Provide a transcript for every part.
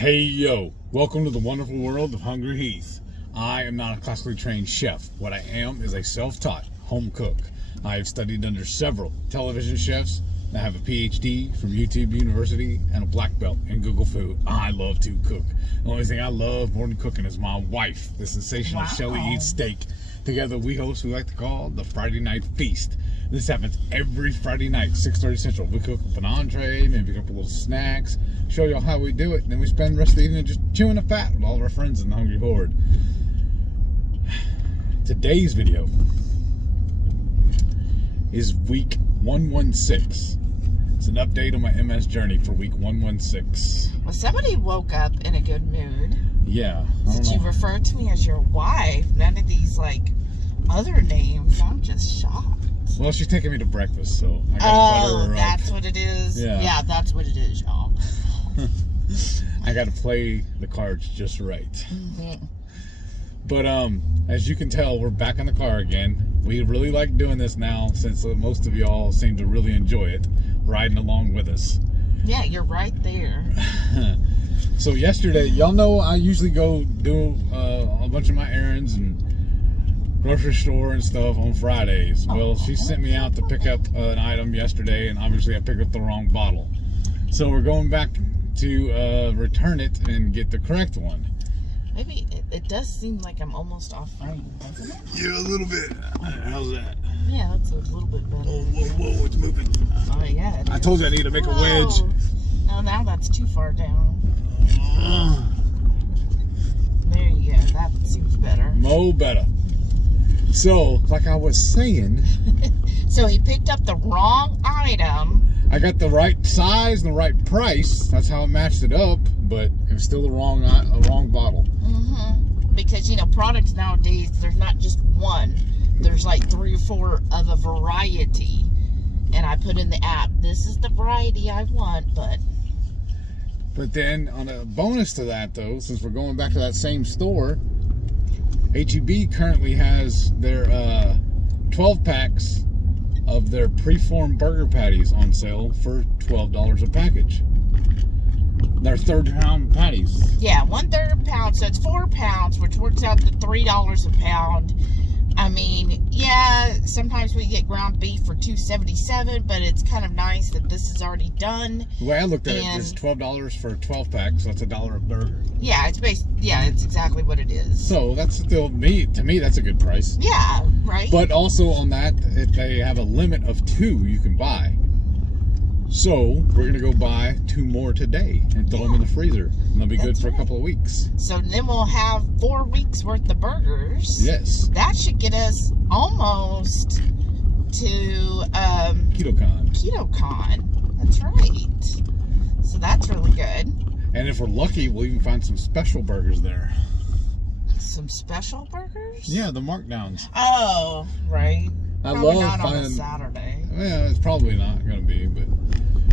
Hey yo, welcome to the wonderful world of Hungry Heath. I am not a classically trained chef. What I am is a self-taught home cook. I have studied under several television chefs. I have a PhD from YouTube University and a black belt in Google Food. I love to cook. The only thing I love more than cooking is my wife, the sensational Shelly Eats Steak. Together we host what we like to call the Friday Night Feast. This happens every Friday night, 6:30 Central. We cook up an entree, maybe a couple little snacks, show y'all how we do it, and then we spend the rest of the evening just chewing the fat with all of our friends in the Hungry Horde. Today's video is week 116. It's an update on my MS journey for week 116. Well, somebody woke up in a good mood. Yeah. Did you refer to me as your wife? None of these, other names. I'm just shocked. Well, she's taking me to breakfast, so I gotta butter her up. That's what it is? Yeah, that's what it is, y'all. I gotta play the cards just right. Mm-hmm. But, as you can tell, we're back in the car again. We really like doing this now since most of y'all seem to really enjoy it, riding along with us. Yeah, you're right there. So yesterday, y'all know I usually go do a bunch of my errands and grocery store and stuff on Fridays. Well, she sent me out to pick up an item yesterday, and obviously I picked up the wrong bottle. So we're going back to return it and get the correct one. Maybe it does seem like I'm almost off frame, doesn't it? Yeah, a little bit. How's that? Yeah, that's a little bit better. Whoa, it's moving. Oh, yeah. I told you I need to make a wedge. No, now that's too far down. There you go. That seems better. Mo better. So, like I was saying... So he picked up the wrong item. I got the right size and the right price. That's how I matched it up, but it was still the wrong bottle. Mm-hmm. Because, products nowadays, there's not just one. There's like 3 or 4 of a variety. And I put in the app, this is the variety I want, but... But then, on a bonus to that, though, since we're going back to that same store, H-E-B currently has their 12 packs of their preformed burger patties on sale for $12 a package. They're third-pound patties. Yeah, 1/3 pound, so it's 4 pounds, which works out to $3 a pound. I mean, yeah, sometimes we get ground beef for $2.77, but it's kind of nice that this is already done. The way I looked at it, it's $12 for a 12 pack, so that's $1 a burger. Yeah, it's exactly what it is. So that's still to me that's a good price. Yeah, right. But also on that, they have a limit of 2 you can buy. So we're gonna go buy 2 more today and throw them in the freezer, and they'll be good for a couple of weeks. So then we'll have 4 weeks worth of burgers. Yes. That should get us almost to KetoCon. That's right. So that's really good. And if we're lucky, we'll even find some special burgers there. Some special burgers? Yeah, the markdowns. Oh, right. I Probably love not finding. On a Saturday. Yeah, it's probably not going to be, but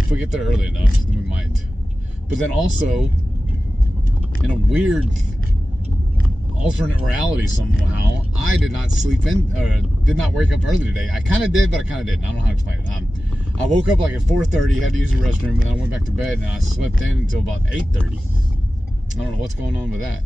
if we get there early enough, then we might. But then also, in a weird alternate reality somehow, I did not did not wake up early today. I kind of did, but I kind of didn't. I don't know how to explain it. I woke up at 4:30, had to use the restroom, and then I went back to bed, and I slept in until about 8:30. I don't know what's going on with that.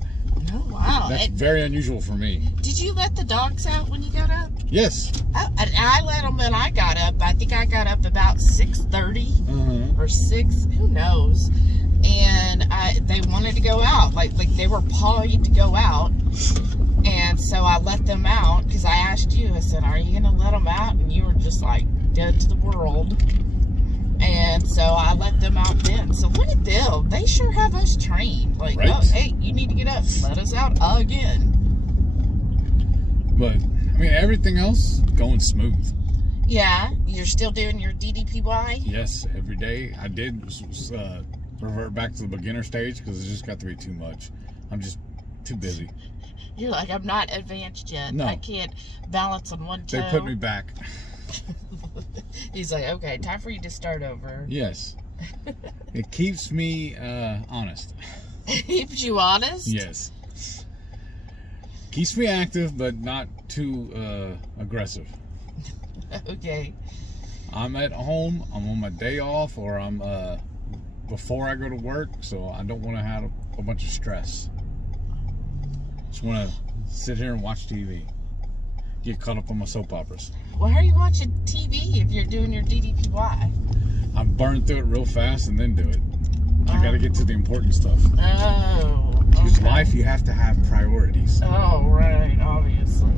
Oh, wow. That's very unusual for me. Did you let the dogs out when you got up? Yes. And I let them when I got up. I think I got up about 6:30 or 6, who knows. And they wanted to go out. Like they were pawing to go out. And so I let them out because I asked you, I said, are you going to let them out? And you were just like dead to the world. And so I let them out then. So look at them. They sure have us trained. Like, right. Oh, hey, you need to get up. Let us out again. But, I mean, everything else going smooth. Yeah? You're still doing your DDPY? Yes, every day. I did revert back to the beginner stage because it just got to be too much. I'm just too busy. You're like, I'm not advanced yet. No. I can't balance on one toe. They put me back. He's like, okay, time for you to start over. Yes. It keeps me honest. Keeps you honest? Yes. Keeps me active, but not too aggressive. Okay. I'm at home, I'm on my day off, or I'm before I go to work, so I don't want to have a bunch of stress. Just want to sit here and watch TV. Get caught up on my soap operas. Well, how are you watching TV if you're doing your DDPY? I burn through it real fast and then do it. I got to get to the important stuff. Oh. Because Okay. life, you have to have priorities. Oh, right. Obviously.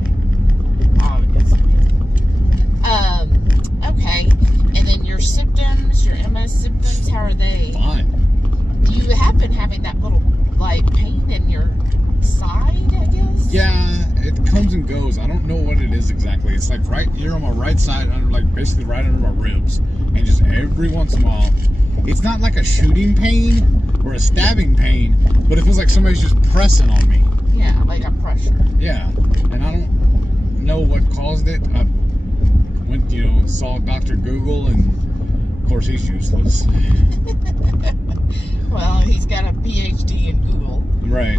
Okay. And then your symptoms, your MS symptoms, how are they? Fine. You have been having that little, like, pain in your side, I guess? Yeah, it comes and goes. I don't know what it is exactly. It's like right here on my right side, under, like basically right under my ribs. And just every once in a while, it's not like a shooting pain or a stabbing pain, but it feels like somebody's just pressing on me. Yeah, like a pressure. Yeah, and I don't know what caused it. I went, saw Dr. Google, and of course he's useless. Well, he's got a PhD in Google. Right.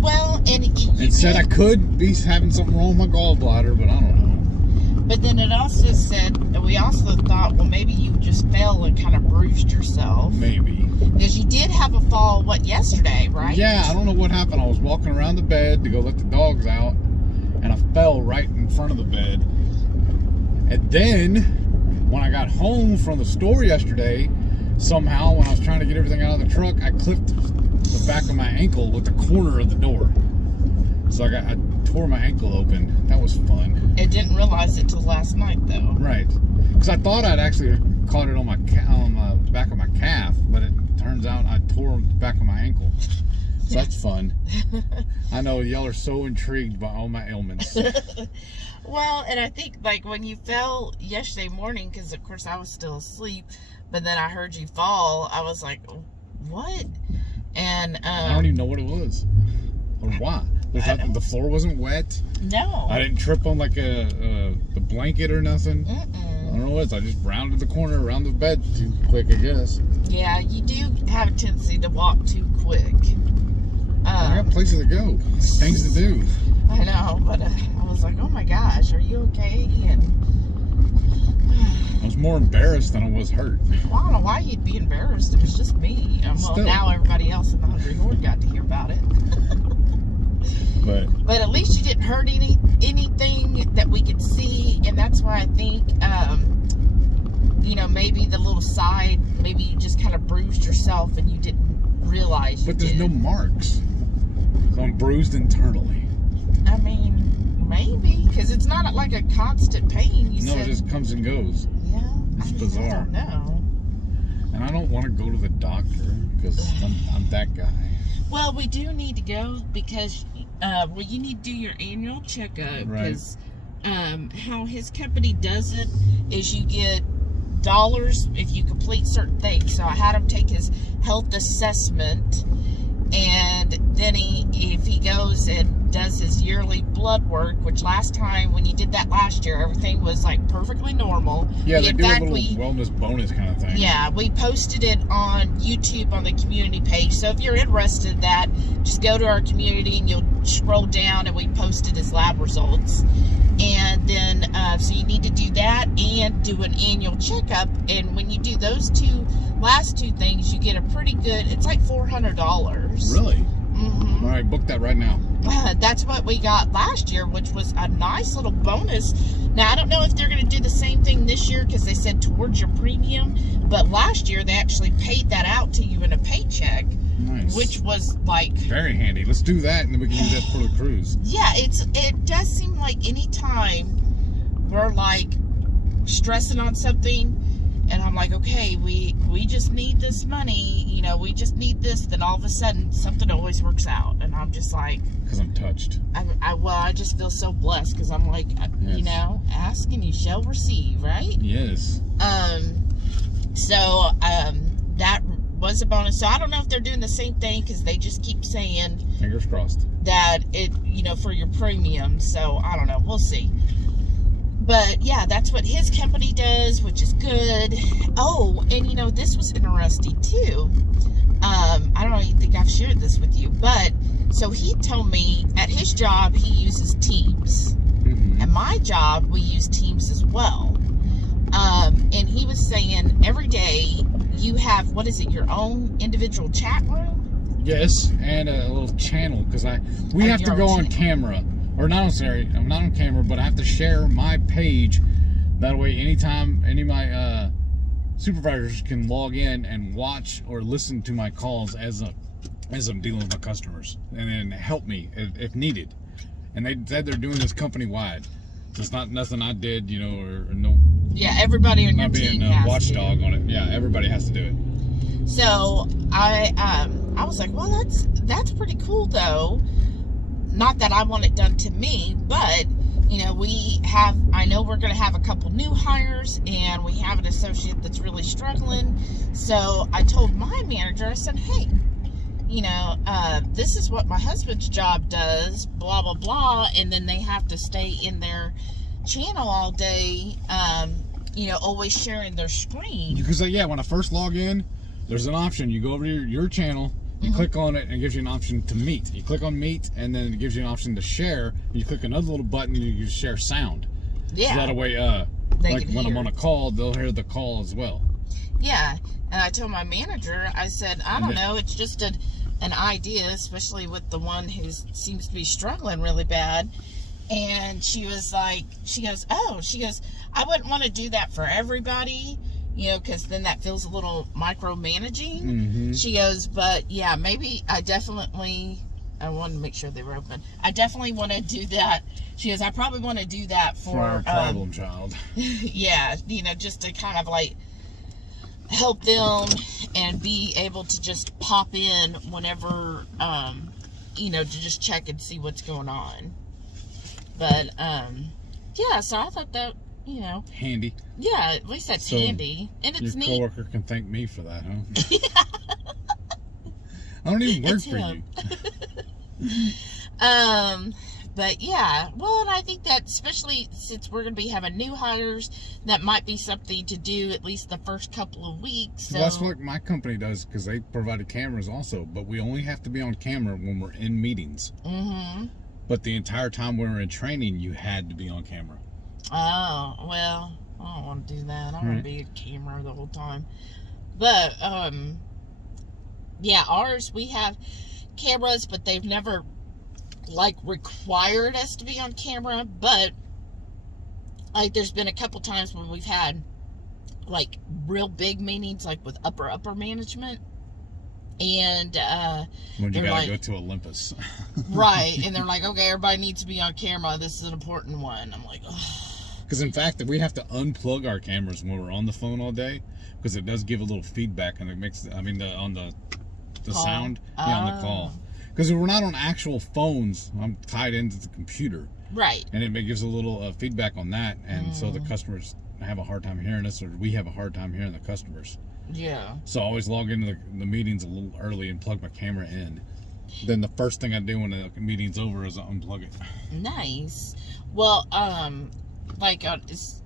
Well, and It said I could be having something wrong with my gallbladder, but I don't know. But then it also said, and we also thought, well, maybe you just fell and kind of bruised yourself. Maybe. Because you did have a fall, yesterday, right? Yeah, I don't know what happened. I was walking around the bed to go let the dogs out, and I fell right in front of the bed. And then, when I got home from the store yesterday, somehow, when I was trying to get everything out of the truck, I clipped the back of my ankle with the corner of the door. So I tore my ankle open. That was fun. I didn't realize it till last night, though. Right. Because I thought I'd actually caught it on my back of my calf, but it turns out I tore the back of my ankle. So that's fun. I know y'all are so intrigued by all my ailments. Well, and I think, like, when you fell yesterday morning, because, of course, I was still asleep, but then I heard you fall, I was like, what? And, I don't even know what it was. Or why. The floor wasn't wet. No. I didn't trip on, like, the blanket or nothing. I don't know what it is. I just rounded the corner around the bed too quick, I guess. Yeah, you do have a tendency to walk too quick. I got places to go. Things to do. I know, but I was like, oh my gosh, are you okay? And I was more embarrassed than I was hurt. well, I don't know why you'd be embarrassed. It was just me. Well, Still. now everybody else in the Hungry Horde got to hear about it. But at least you didn't hurt anything that we could see, and that's why I think, maybe the little side, maybe you just kind of bruised yourself and you didn't realize. But there's no marks. So I'm bruised internally. I mean, maybe, because it's not like a constant pain. You No, said, it just comes and goes. yeah, It's I bizarre. don't know. And I don't want to go to the doctor because I'm that guy. Well, we do need to go because, you need to do your annual checkup. Right. Because how his company does it is you get dollars if you complete certain things. So I had him take his health assessment, and then if he goes and does his yearly blood work, which last time when you did that last year, everything was like perfectly normal. Yeah, they In do fact, a little wellness bonus kind of thing. Yeah, we posted it on YouTube on the community page. So if you're interested in that, just go to our community and you'll scroll down, and we posted his lab results. And then, so you need to do that and do an annual checkup. And when you do those last two things, you get a pretty good, it's like $400. Really? Mm-hmm. All right, book that right now. That's what we got last year, which was a nice little bonus. Now, I don't know if they're going to do the same thing this year because they said towards your premium. But last year, they actually paid that out to you in a paycheck. Nice. Which was like Very handy. Let's do that, and then we can use that for the cruise. yeah, it does seem like any time we're like stressing on something, and I'm like, okay, we just need this money, we just need this, then all of a sudden something always works out, and I'm just like, Because I'm touched. I just feel so blessed because I'm like, Yes. ask and you shall receive, right? Yes. So that was a bonus. So I don't know if they're doing the same thing because they just keep saying Fingers crossed. that it, for your premium. So I don't know. We'll see. But yeah, that's what his company does, which is good. Oh, and this was interesting too. I don't even think I've shared this with you, but so he told me at his job he uses Teams. Mm-hmm. At my job we use Teams as well. And he was saying every day you have, what is it, your own individual chat room? Yes, and a little channel, because we have to go on camera. Or not necessarily, I'm not on camera, but I have to share my page. That way, anytime any of my supervisors can log in and watch or listen to my calls as I'm dealing with my customers, and then help me if needed. And they said they're doing this company wide. So it's not nothing I did, you know, or no. Yeah, everybody on your team being a has watchdog to. on it. Yeah, everybody has to do it. So I was like, well, that's pretty cool though. Not that I want it done to me, but you know, I know we're going to have a couple new hires, and we have an associate that's really struggling. So I told my manager, I said, hey, you know, this is what my husband's job does, blah, blah, blah. And then they have to stay in their channel all day, you know, always sharing their screen. Because, yeah, when I first log in, there's an option. You go over to your channel, you click on it, and it gives you an option to meet. You click on meet, and then it gives you an option to share. You click another little button, and you can share sound. Yeah. So that way, like when I'm on a call, they'll hear the call as well. Yeah. And I told my manager, I said, I don't know, it's just an idea, especially with the one who seems to be struggling really bad. And she was like, she goes, I wouldn't want to do that for everybody, you know, because then that feels a little micromanaging. Mm-hmm. She goes, but yeah, maybe I wanted to make sure they were open. I definitely want to do that. She goes, I probably want to do that for our problem child. Yeah, you know, just to kind of like help them and be able to just pop in whenever, you know, to just check and see what's going on. But, yeah, so I thought that, you know. Handy. Yeah, at least that's handy. And it's neat. Your coworker can thank me for that, huh? Yeah. I don't even work for you. But yeah, well, and I think that especially since we're going to be having new hires, that might be something to do at least the first couple of weeks. So. Well, that's what my company does, because they provided cameras also, but we only have to be on camera when we're in meetings. Mm-hmm. But the entire time we were in training, you had to be on camera. Oh, well, I don't want to do that. I want to be a camera the whole time. But, yeah, ours, we have cameras, but they've never, like, required us to be on camera. But, like, there's been a couple times when we've had, like, real big meetings, like, with upper management. And, when you gotta go to Olympus. Right. And they're like, okay, everybody needs to be on camera. This is an important one. I'm like, oh. Because, in fact, we have to unplug our cameras when we're on the phone all day, because it does give a little feedback, and it makes, on the sound, on the call. Because we're not on actual phones, I'm tied into the computer. Right. And it gives a little feedback on that, and so the customers have a hard time hearing us, or we have a hard time hearing the customers. Yeah. So I always log into the meetings a little early and plug my camera in. Then the first thing I do when the meeting's over is I unplug it. Nice. Well, like,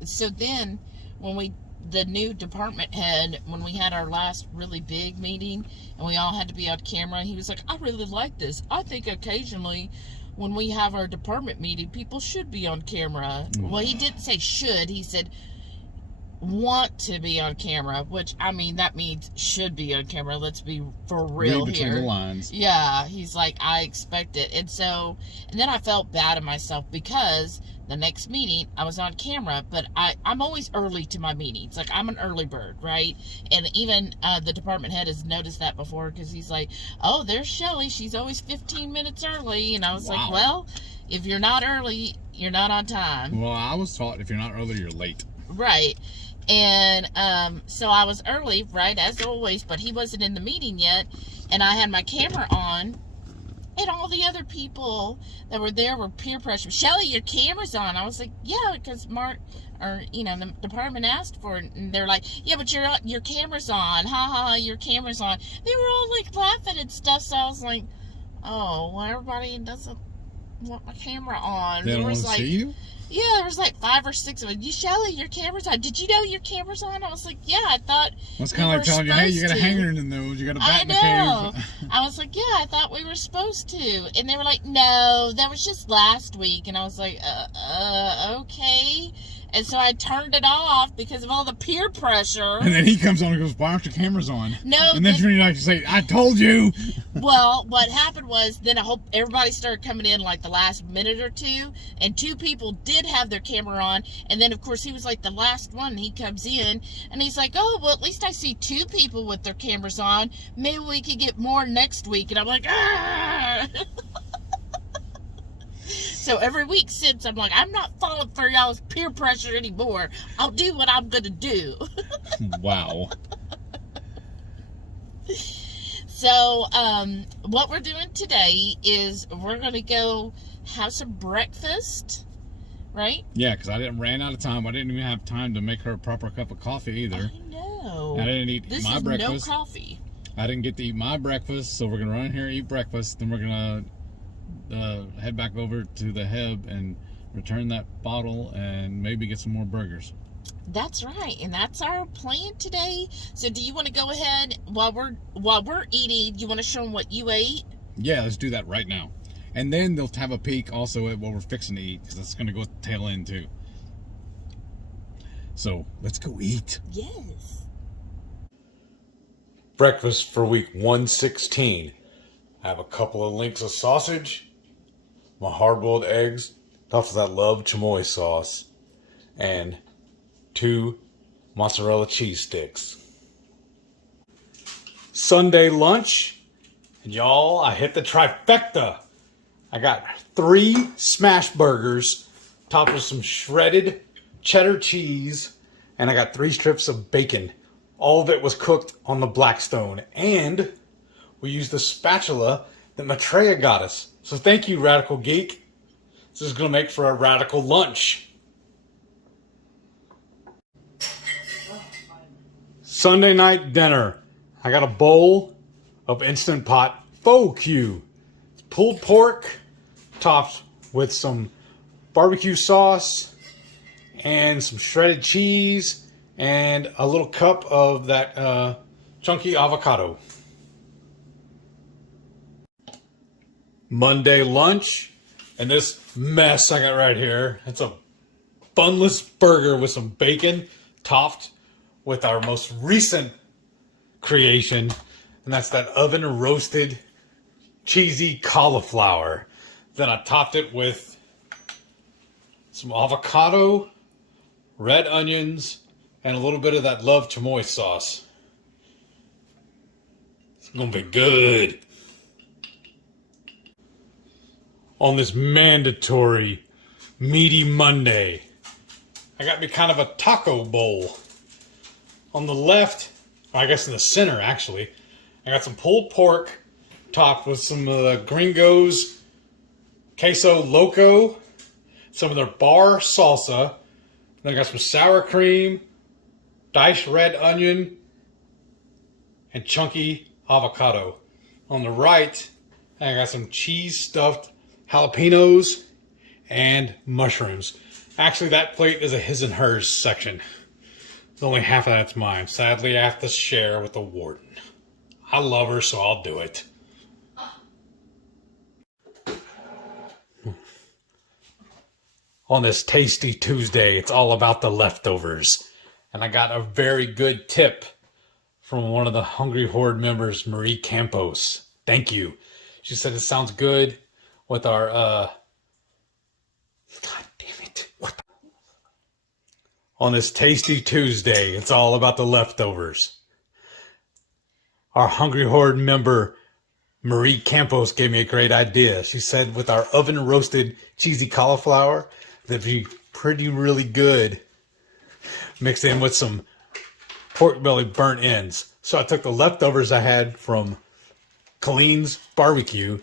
so then when the new department head, when we had our last really big meeting and we all had to be on camera, he was like, I really like this. I think occasionally when we have our department meeting, people should be on camera. Well, he didn't say should. He said want to be on camera, which, I mean, that means should be on camera. Let's be for real read between here. the lines. Yeah, he's like, I expect it. And then I felt bad of myself because the next meeting I was on camera, but I'm always early to my meetings. Like, I'm an early bird, right? And even the department head has noticed that before, because he's like, oh, there's Shelly. She's always 15 minutes early. And I was like, well, if you're not early, you're not on time. Well, I was taught if you're not early, you're late. Right. And so I was early, right, as always, but he wasn't in the meeting yet, and I had my camera on, and all the other people that were there were peer pressure. Shelly, your camera's on. I was like, yeah, because Mark, or, you know, the department asked for it, and they're like, yeah, but your camera's on. Ha ha, your camera's on. They were all, like, laughing and stuff, so I was like, oh, well, everybody doesn't want my camera on. They don't want to see you? Yeah, there was like 5 or 6 of them. Shelly, your camera's on. Did you know your camera's on? I was like, yeah, I thought. It's kind of like telling you, hey, you got a hanger in the nose, you got a bat in the cave. I was like, yeah, I thought we were supposed to. And they were like, no, that was just last week. And I was like, okay. And so I turned it off because of all the peer pressure. And then he comes on and goes, why aren't the cameras on? No. And then you like to say, I told you. Well, what happened was then everybody started coming in like the last minute or two, and 2 people did have their camera on. And then, of course, he was like the last one. And he comes in and he's like, oh, well, at least I see 2 people with their cameras on. Maybe we could get more next week. And I'm like, ah. So every week since, I'm like, I'm not falling for y'all's peer pressure anymore. I'll do what I'm going to do. Wow. So, what we're doing today is we're going to go have some breakfast, right? Yeah, because I ran out of time. I didn't even have time to make her a proper cup of coffee either. I know. I didn't eat my breakfast. This is no coffee. I didn't get to eat my breakfast, so we're going to run here, eat breakfast, then we're going to head back over to the Heb and return that bottle and maybe get some more burgers. That's right, and that's our plan today. So do you want to go ahead while we're eating? You want to show them what you ate? Yeah, let's do that right now, and then they'll have a peek also at what we're fixing to eat, because that's going to go at the tail end too. So let's go eat. Yes. Breakfast for week 116. I have a couple of links of sausage, my hard-boiled eggs, topped with that love chamoy sauce, and 2 mozzarella cheese sticks. Sunday lunch, and y'all, I hit the trifecta. I got 3 smash burgers, topped with some shredded cheddar cheese, and I got 3 strips of bacon. All of it was cooked on the Blackstone, and we used the spatula that Maitreya got us. So thank you, Radical Geek. This is going to make for a radical lunch. Sunday night dinner. I got a bowl of Instant Pot faux Q. It's pulled pork topped with some barbecue sauce and some shredded cheese and a little cup of that chunky avocado. Monday lunch, and this mess I got right here, it's a bunless burger with some bacon topped with our most recent creation, and that's that oven roasted cheesy cauliflower. Then I topped it with some avocado, red onions, and a little bit of that love chamoy sauce. It's gonna be good. On this mandatory meaty Monday, I got me kind of a taco bowl. On the left, I guess in the center actually, I got some pulled pork topped with some of the Gringo's queso loco, some of their bar salsa, then I got some sour cream, diced red onion, and chunky avocado. On the right, I got some cheese stuffed jalapeños and mushrooms. Actually, that plate is a his and hers section. Only half of that's mine. Sadly, I have to share with the warden. I love her, so I'll do it. On this tasty Tuesday, it's all about the leftovers. And I got a very good tip from one of the Hungry Horde members, Marie Campos. Thank you. She said it sounds good with our, God damn it. What the... On this tasty Tuesday, it's all about the leftovers. Our Hungry Horde member, Marie Campos, gave me a great idea. She said with our oven roasted cheesy cauliflower, that'd be really good. Mixed in with some pork belly burnt ends. So I took the leftovers I had from Colleen's barbecue,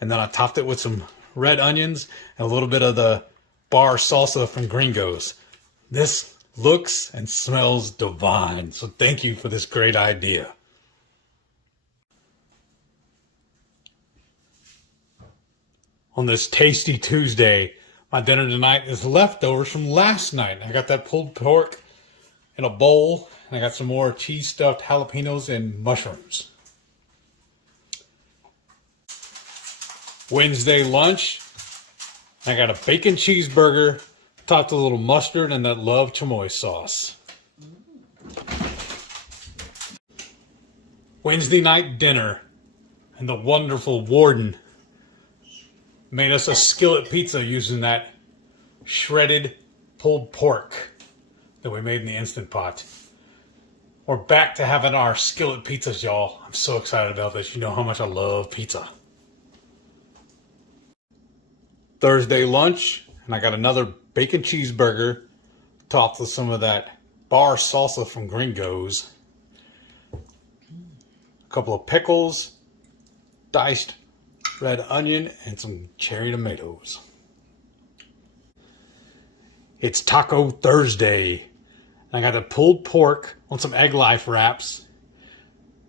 and then I topped it with some red onions and a little bit of the bar salsa from Gringo's. This looks and smells divine. So thank you for this great idea. On this tasty Tuesday, my dinner tonight is leftovers from last night. I got that pulled pork in a bowl, and I got some more cheese stuffed jalapenos and mushrooms. Wednesday lunch, I got a bacon cheeseburger Topped with a little mustard and that love chamoy sauce. Wednesday night dinner, and the wonderful warden made us a skillet pizza using that shredded pulled pork that we made in the Instant Pot. We're back to having our skillet pizzas, y'all. I'm so excited about this. You know how much I love pizza. Thursday lunch, and I got another bacon cheeseburger topped with some of that bar salsa from Gringo's. A couple of pickles, diced red onion, and some cherry tomatoes. It's Taco Thursday. I got a pulled pork on some egg life wraps,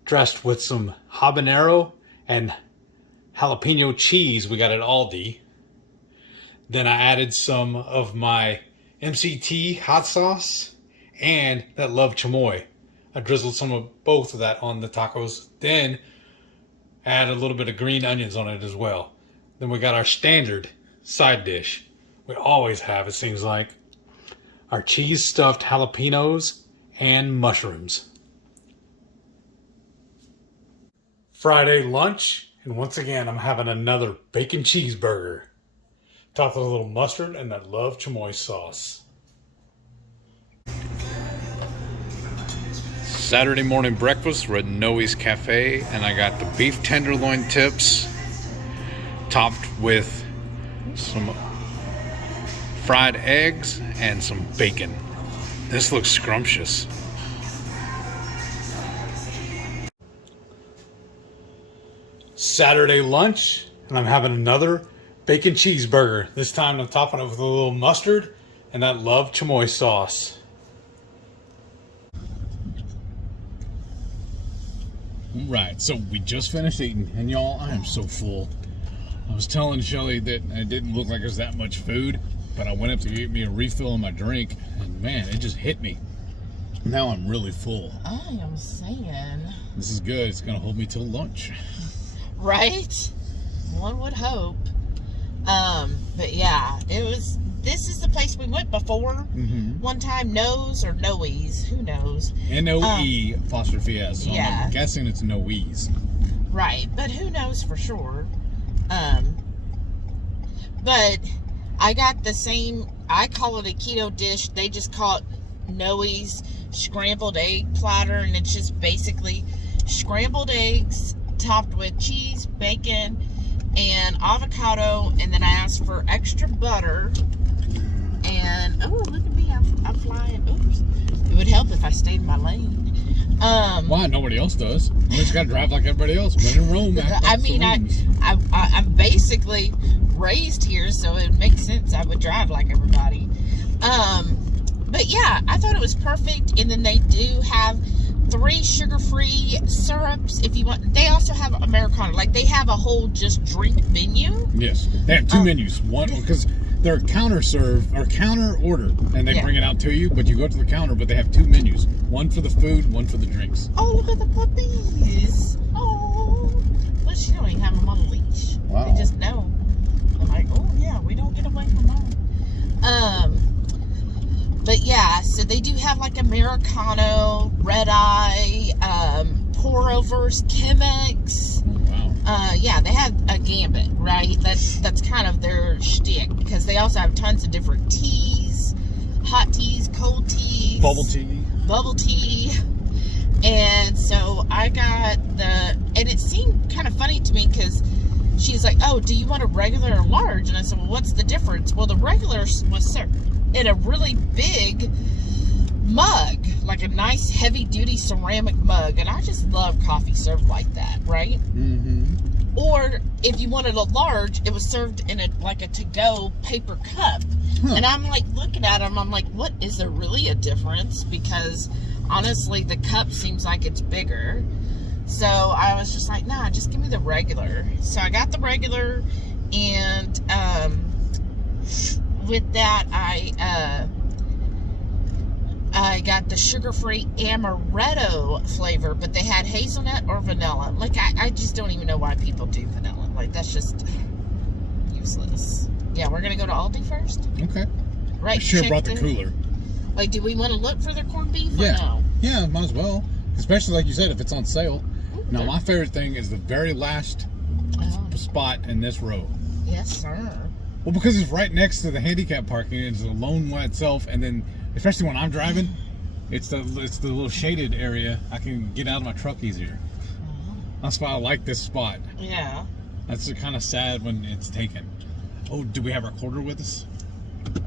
dressed with some habanero and jalapeno cheese we got at Aldi. Then I added some of my MCT hot sauce and that love chamoy. I drizzled some of both of that on the tacos. Then add a little bit of green onions on it as well. Then we got our standard side dish. We always have, it seems like. Our cheese stuffed jalapenos and mushrooms. Friday lunch, and once again I'm having another bacon cheeseburger. Topped with a little mustard and that love chamoy sauce. Saturday morning breakfast, we're at Noe's Cafe, and I got the beef tenderloin tips topped with some fried eggs and some bacon. This looks scrumptious. Saturday lunch, and I'm having another bacon cheeseburger. This time I'm topping it with a little mustard and that love chamoy sauce. Right, so we just finished eating, and y'all, I am so full. I was telling Shelly that it didn't look like there's that much food, but I went up to get me a refill on my drink, and man, it just hit me. Now I'm really full. I am saying. This is good. It's going to hold me till lunch. Right? One would hope. But yeah, this is the place we went before. One time, Noe's or Noe's, who knows? N-O-E apostrophe S. So yeah. I'm guessing it's Noe's. Right, but who knows for sure. But I got the same, I call it a keto dish. They just call it Noe's scrambled egg platter, and it's just basically scrambled eggs topped with cheese, bacon, and avocado, and then I asked for extra butter. And oh, look at me, I'm flying. Oops. It would help if I stayed in my lane. Why? Nobody else does. You just gotta drive like everybody else. When in Rome, I mean, I'm basically raised here, so it makes sense I would drive like everybody. But yeah, I thought it was perfect. And then they do have 3 sugar-free syrups if you want. They also have Americano. Like, they have a whole just drink menu. Yes, they have 2 menus. One, because they're counter serve or counter order, and they bring it out to you, but you go to the counter, but they have 2 menus. One for the food, one for the drinks. Oh, look at the puppies. Oh, well, she don't even have them on a leash. Wow. They just know. I'm like, oh yeah, we don't get away from that. But yeah, so they do have like Americano, red eye, pour overs, Chemex. Wow. Yeah, they have a gambit, right? That's kind of their shtick, because they also have tons of different teas, hot teas, cold teas, bubble tea. And so I got and it seemed kind of funny to me because she's like, oh, do you want a regular or large? And I said, well, what's the difference? Well, the regular was served in a really big mug, like a nice heavy-duty ceramic mug. And I just love coffee served like that, right? Or if you wanted a large, it was served in like a to-go paper cup. And I'm like looking at them, I'm like, what, is there really a difference? Because honestly, the cup seems like it's bigger. So I was just like, nah, just give me the regular. So I got the regular, and with that, I got the sugar-free amaretto flavor, but they had hazelnut or vanilla. Like, I just don't even know why people do vanilla. Like, that's just useless. Yeah, we're going to go to Aldi first? Okay. right. Should have brought the cooler. Like, do we want to look for their corned beef or Yeah. no? Yeah, might as well. Especially like you said, if it's on sale. Ooh, Now, my favorite thing is the very last spot in this row. Yes, sir. Well, because it's right next to the handicap parking, it's a lone one itself, and then especially when I'm driving, it's the little shaded area. I can get out of my truck easier. That's why I like this spot. Yeah. That's kind of sad when it's taken. Oh, do we have our quarter with us?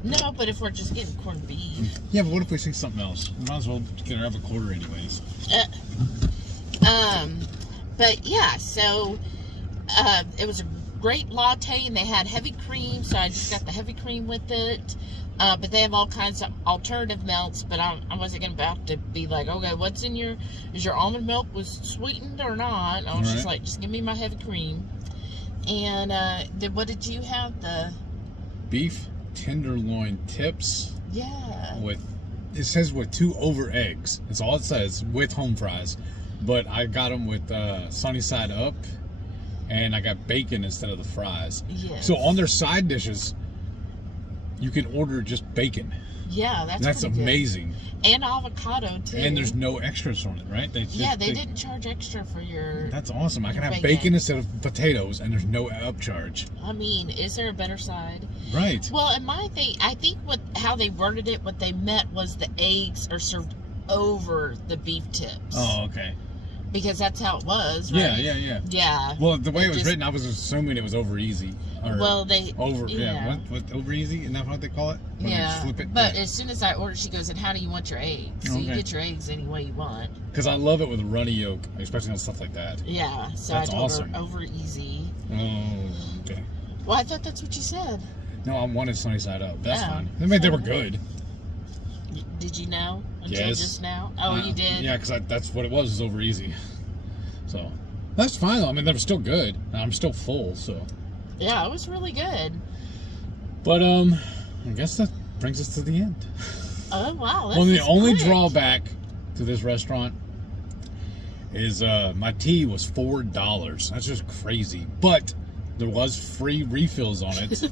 No, but if we're just getting corned beef. Yeah, but what if we see something else? We might as well have a quarter anyways. But yeah, so it was a great latte, and they had heavy cream, so I just got the heavy cream with it. But they have all kinds of alternative milks, but I wasn't about to be like, okay, what's in is your almond milk was sweetened or not? I was just like, just give me my heavy cream. And what did you have? The beef tenderloin tips. Yeah. It says with 2 over eggs. That's all it says, with home fries. But I got them with sunny side up, and I got bacon instead of the fries. Yes. So on their side dishes, you can order just bacon. Yeah, that's amazing. Good. And avocado too. And there's no extras on it, right? They didn't charge extra for your. That's awesome. I can have bacon instead of potatoes, and there's no upcharge. I mean, is there a better side? Right. Well, in my thing, I think how they worded it, what they meant was the eggs are served over the beef tips. Oh, okay. Because that's how it was, right? Yeah. Well, the way it was written, I was assuming it was over easy. What over easy? Isn't that what they call it? When yeah. Flip it? But as soon as I ordered, she goes, and how do you want your eggs? So you get your eggs any way you want. Because I love it with a runny yolk, especially on stuff like that. Yeah. So that's I told awesome. her over easy. Oh, okay. Well, I thought that's what you said. No, I wanted sunny side up. That's fine. I mean, they were good. Did you know until yes. just now? Oh, you did? Yeah, because that's what it was over easy. So that's fine. I mean, they were still good. I'm still full, so. Yeah, it was really good. But I guess that brings us to the end. Oh wow! Well, the only drawback to this restaurant is my tea was $4. That's just crazy. But there was free refills on it.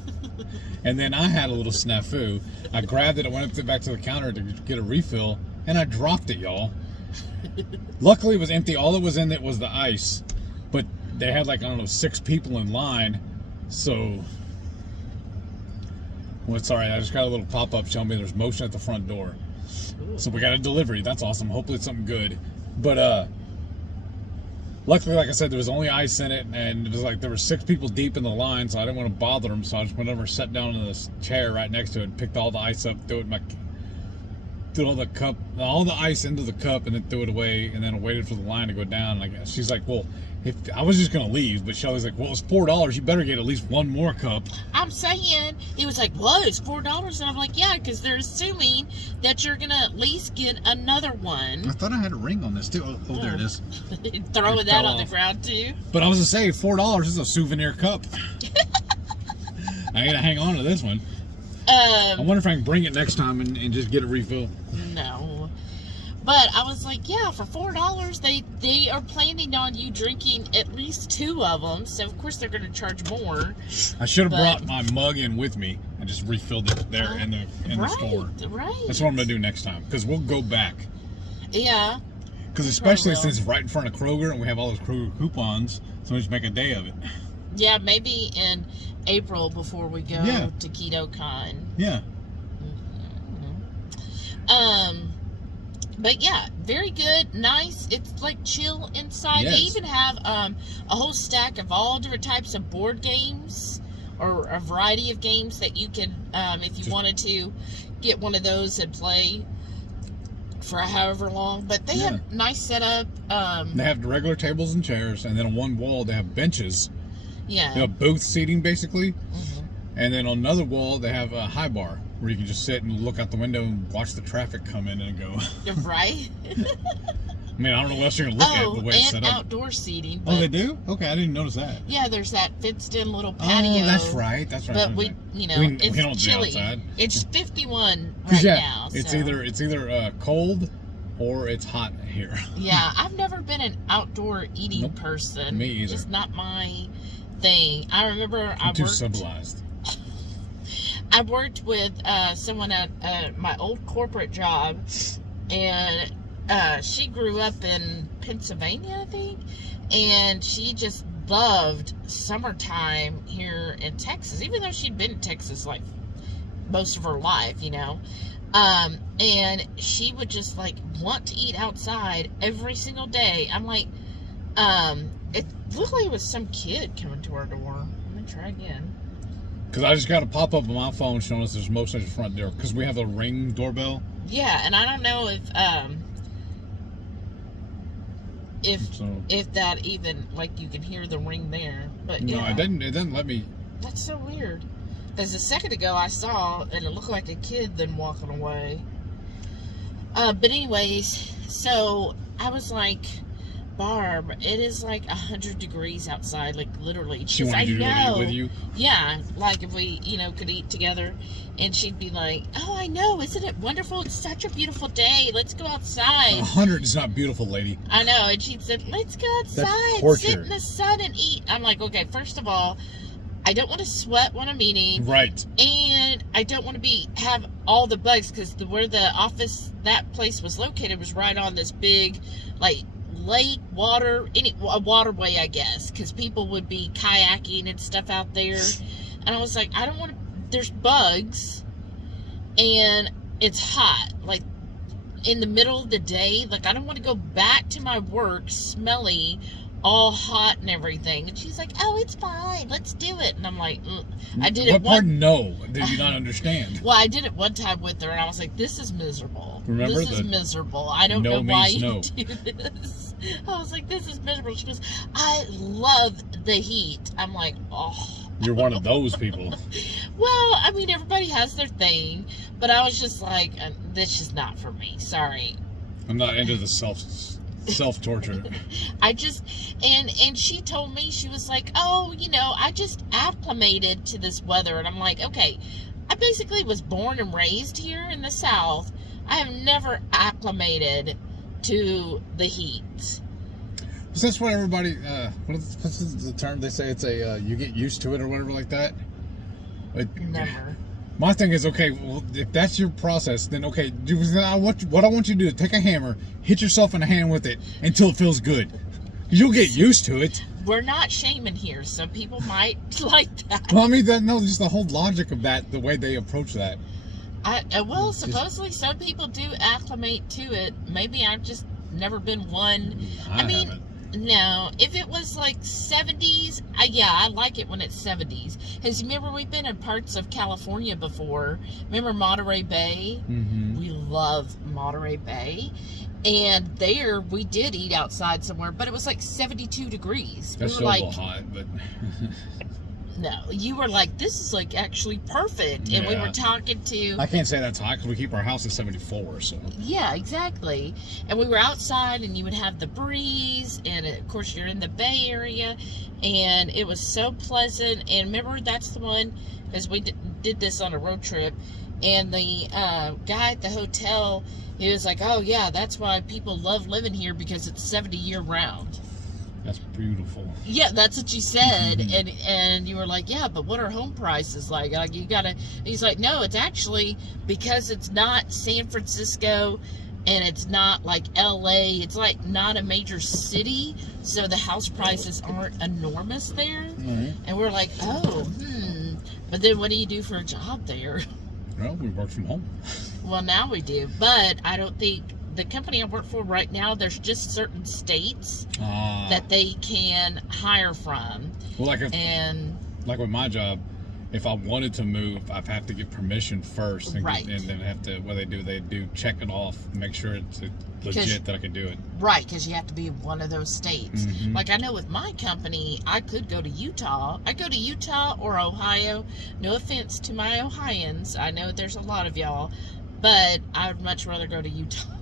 And then I had a little snafu. I grabbed it, I went back to the counter to get a refill, and I dropped it, y'all. Luckily, it was empty. All that was in it was the ice. But they had 6 people in line. So, well, it's all right. I just got a little pop-up showing me there's motion at the front door. So we got a delivery. That's awesome. Hopefully it's something good. But luckily, like I said, there was only ice in it, and it was there were 6 people deep in the line, so I didn't want to bother them. So I just went over, sat down in this chair right next to it, picked all the ice up, threw all the ice into the cup, and then threw it away, and then I waited for the line to go down. She's like, well, I was just gonna leave, but Shelly's like, well, it's $4. You better get at least one more cup. I'm saying, he was like, what? It's $4? And I'm like, yeah, because they're assuming that you're gonna at least get another one. I thought I had a ring on this too. Oh, there it is. Throwing that on the ground too. But I was gonna say, $4 is a souvenir cup. I gotta hang on to this one. I wonder if I can bring it next time and just get a refill. No. But I was like, yeah, for $4, they are planning on you drinking at least 2 of them. So, of course, they're going to charge more. I should have brought my mug in with me and just refilled it there in the store. Right. That's what I'm going to do next time, because we'll go back. Yeah. Because especially since it's right in front of Kroger and we have all those Kroger coupons, so we just make a day of it. Yeah, maybe in April before we go to KetoCon. Yeah. But yeah, very good, nice. It's chill inside. Yes. They even have a whole stack of all different types of board games, or a variety of games that you can, if you wanted to, get one of those and play for however long. But they have nice setup. They have the regular tables and chairs, and then on one wall they have benches. Yeah. They have booth seating basically. And then on another wall they have a high bar where you can just sit and look out the window and watch the traffic come in and go. Right. I mean, I don't know what else you're gonna look at the way it's set up. And outdoor seating. But, they do? Okay, I didn't notice that. Yeah, the's that fenced-in little patio. Oh, that's right. But we it's we don't chilly. do outside. It's 51 right now. It's so. either cold or it's hot here. Yeah, I've never been an outdoor eating person. Me either. It's not my thing. I remember I'm too civilized. I worked with someone at my old corporate job, and she grew up in Pennsylvania, I think, and she just loved summertime here in Texas, even though she'd been in Texas like most of her life, you know. And she would just like want to eat outside every single day. I'm like, it looked like it was some kid coming to our door. Let me try again. Because I just got a pop-up on my phone showing us there's motion at the front door. Because we have a Ring doorbell. Yeah, and I don't know if that even, like, you can hear the ring there. But no, yeah. it didn't let me. That's so weird. Because a second ago I saw, and it looked like a kid then walking away. But anyways, so I was like, Barb, it is like 100 degrees outside, like literally. She wanted you to eat with you? Yeah, like if we, could eat together. And she'd be like, oh, I know, isn't it wonderful? It's such a beautiful day. Let's go outside. 100 is not beautiful, lady. I know. And she'd say, let's go outside, sit in the sun and eat. I'm like, okay, first of all, I don't want to sweat when I'm eating. Right. And I don't want to have all the bugs, because where the office, that place was located was right on this big, like, lake, a waterway, I guess, because people would be kayaking and stuff out there. And I was like, I don't want to, there's bugs, and it's hot, like, in the middle of the day. Like, I don't want to go back to my work smelly, all hot and everything. And she's like, oh, it's fine, let's do it. And I'm like, I did it. What part no did you not understand? Well, I did it one time with her, and I was like, this is miserable. Remember, this is miserable. I don't know why you do this. I was like, this is miserable. She goes, I love the heat. I'm like, oh. You're one of those people. Well, I mean, everybody has their thing, but I was just like, this is not for me. Sorry. I'm not into the self-torture. I just, and she told me, she was like, oh, I just acclimated to this weather. And I'm like, okay, I basically was born and raised here in the South. I have never acclimated to the heat. Is this what everybody, what's the term they say? It's you get used to it or whatever like that? Never. My thing is, okay, well, if that's your process, then okay, what I want you to do is take a hammer, hit yourself in the hand with it until it feels good. You'll get used to it. We're not shaming here, so people might like that. Well, I mean, just the whole logic of that, the way they approach that. Well, supposedly some people do acclimate to it. Maybe I've just never been one. I mean, haven't. No, if it was like 70s, I like it when it's 70s. Because remember, we've been in parts of California before. Remember Monterey Bay? Mm-hmm. We love Monterey Bay. And there, we did eat outside somewhere, but it was like 72 degrees. That's we were still a little hot, but... No, you were like, this is like actually perfect. And we were talking to... I can't say that's hot because we keep our house at 74, so... Yeah, exactly. And we were outside, and you would have the breeze, and of course you're in the Bay Area, and it was so pleasant. And remember, that's the one, because we did this on a road trip, and the guy at the hotel, he was like, oh yeah, that's why people love living here, because it's 70 year round. That's beautiful. Yeah, that's what you said. And you were like, yeah, but what are home prices like? Like, you gotta... He's like, no, it's actually because it's not San Francisco and it's not like LA. It's like not a major city, so the house prices aren't enormous there. Mm-hmm. And we're like, oh, But then what do you do for a job there? Well, we work from home. Well, now we do. But I don't think... The company I work for right now, there's just certain states that they can hire from. Well, like with my job, if I wanted to move, I'd have to get permission first, and then have to. What they do check it off, make sure it's legit that I can do it. Right, because you have to be one of those states. Mm-hmm. Like I know with my company, I could go to Utah. I go to Utah or Ohio. No offense to my Ohioans, I know there's a lot of y'all, but I would much rather go to Utah.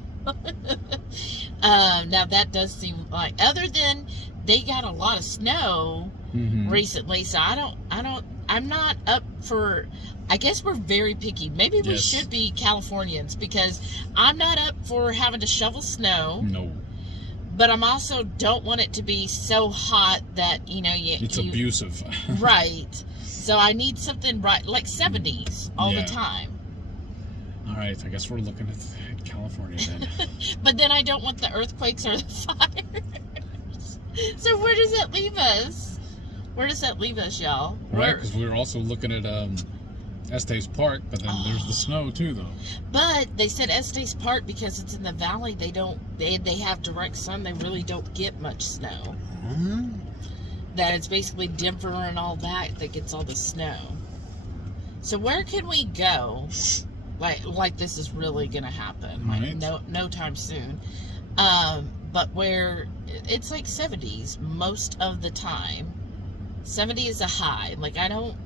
Now that does seem like, other than they got a lot of snow recently, so I'm not up for, I guess we're very picky. Maybe we should be Californians, because I'm not up for having to shovel snow. No. But I'm also don't want it to be so hot that, you know, it's abusive. Right. So I need something like 70s all the time. All right, I guess we're looking at California then. But then I don't want the earthquakes or the fires. So where does that leave us? Where does that leave us, y'all? Right, because we were also looking at Estes Park, but then there's the snow too, though. But they said Estes Park because it's in the valley. They have direct sun. They really don't get much snow. That it's basically Denver and all that gets all the snow. So where can we go? Like this is really gonna happen. Right. Like no time soon. But where it's like 70s most of the time. 70 is a high. Like I don't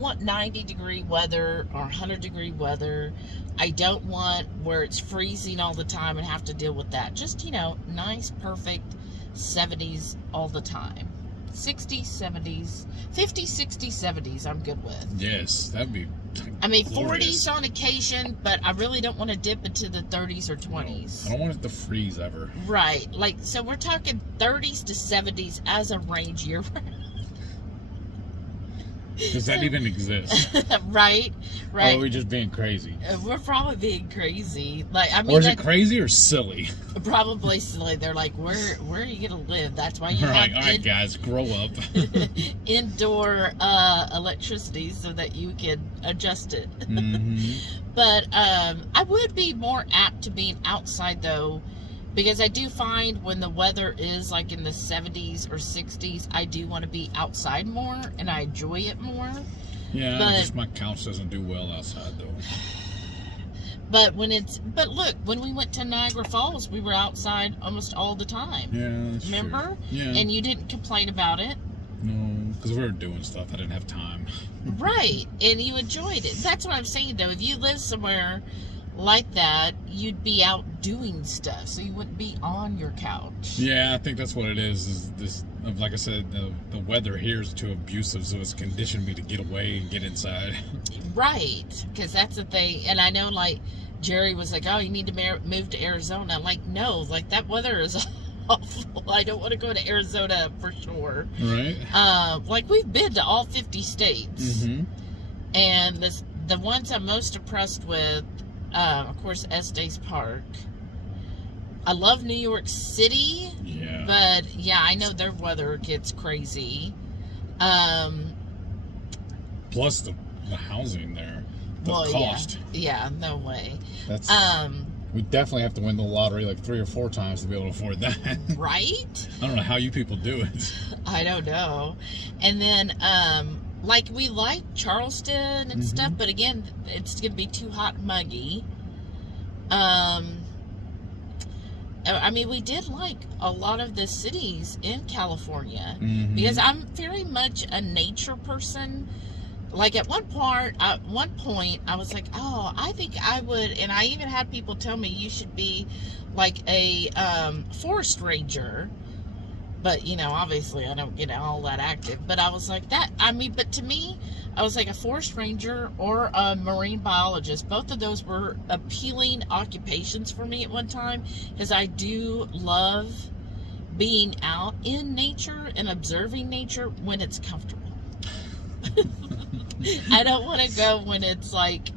want 90-degree weather or 100-degree weather. I don't want where it's freezing all the time and have to deal with that. Just, you know, nice, perfect 70s all the time. 60s, 70s, 50s, 60s, 70s I'm good with. Yes, that'd be I mean, glorious. 40s on occasion, but I really don't want to dip into the 30s or 20s. No, I don't want it to freeze ever. Right. Like, so we're talking 30s to 70s as a range year round. Does that even exist? Right. Or are we just being crazy? We're probably being crazy. Like, I mean, or is it crazy or silly? Probably silly. They're like, where are you gonna live? That's why you Right, have all right, guys, grow up. indoor electricity so that you can adjust it. But I would be more apt to being outside though, because I do find when the weather is like in the 70s or 60s, I do want to be outside more and I enjoy it more. Yeah, just my couch doesn't do well outside though. But look, when we went to Niagara Falls, we were outside almost all the time. Yeah, that's remember? True. Yeah. And you didn't complain about it. No, because we were doing stuff. I didn't have time. Right, and you enjoyed it. That's what I'm saying though. If you live somewhere like that, you'd be out doing stuff, so you wouldn't be on your couch. Yeah, I think that's what it is this, like I said, the weather here is too abusive, so it's conditioned me to get away and get inside. Right, because that's the thing. And I know, like, Jerry was like, oh, you need to move to Arizona. I'm like, no, like, that weather is awful. I don't want to go to Arizona for sure. Right. Like, we've been to all 50 states. And the ones I'm most impressed with, of course, Estes Park. I love New York City. Yeah. But, yeah, I know their weather gets crazy. Plus the housing there. The cost. Yeah, no way. That's we definitely have to win the lottery like 3 or 4 times to be able to afford that. Right? I don't know how you people do it. I don't know. And then like we like Charleston and stuff, but again, it's gonna be too hot and muggy. I mean, we did like a lot of the cities in California because I'm very much a nature person. Like at one point, I was like, oh, I think I would, and I even had people tell me you should be like a forest ranger. But, you know, obviously I don't get all that active. But I was like that. I mean, but to me, I was like a forest ranger or a marine biologist. Both of those were appealing occupations for me at one time because I do love being out in nature and observing nature when it's comfortable. I don't want to go when it's like,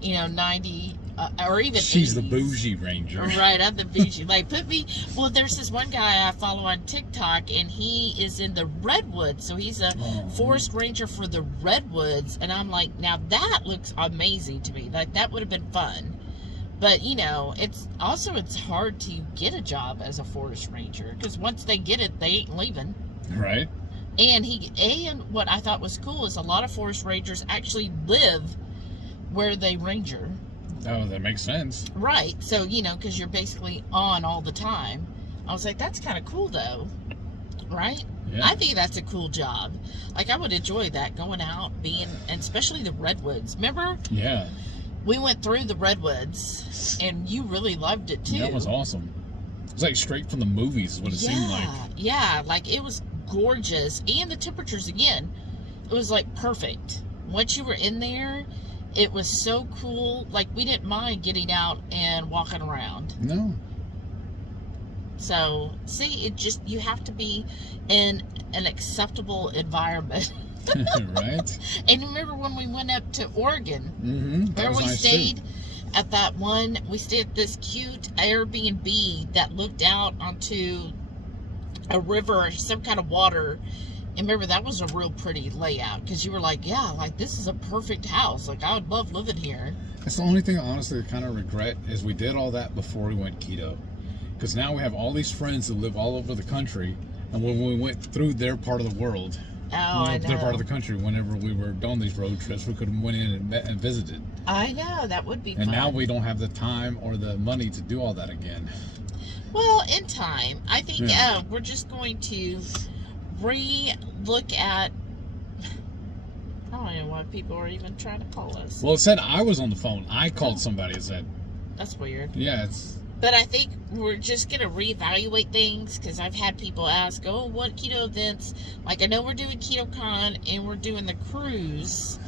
you know, 90 or even She's 80s. the bougie ranger. Right, I'm the bougie. Like, well, there's this one guy I follow on TikTok, and he is in the redwoods. So he's a forest ranger for the redwoods. And I'm like, now that looks amazing to me. Like, that would have been fun. But, you know, it's hard to get a job as a forest ranger. Because once they get it, they ain't leaving. Right. And what I thought was cool is a lot of forest rangers actually live where they ranger. Oh, that makes sense. Right. So, you know, because you're basically on all the time. I was like, that's kind of cool, though. Right? Yeah. I think that's a cool job. Like, I would enjoy that, going out, and especially the redwoods. Remember? Yeah. We went through the redwoods, and you really loved it, too. That was awesome. It was like straight from the movies, is what it seemed like. Yeah, like, it was gorgeous. And the temperatures, again, it was, like, perfect. Once you were in there, it was so cool. Like, we didn't mind getting out and walking around. No. So, see, you have to be in an acceptable environment. Right? And remember when we went up to Oregon, That where was we nice stayed too. at we stayed at this cute Airbnb that looked out onto a river or some kind of water. And remember, that was a real pretty layout, because you were like, yeah, like, this is a perfect house. Like, I would love living here. That's the only thing, honestly, I kind of regret is we did all that before we went keto. Because now we have all these friends that live all over the country. And when we went through their part of the world, I know. their part of the country, whenever we were on these road trips, we could have went in and visited. I know, that would be fun. And now we don't have the time or the money to do all that again. Well, in time, I think Yeah. we're just going to re-look at. I don't know why people are even trying to call us. Well, it said I was on the phone. I called somebody and said, That's weird. yeah, it's... But I think we're just going to reevaluate things, because I've had people ask, oh, what keto events? Like, I know we're doing KetoCon and we're doing the cruise.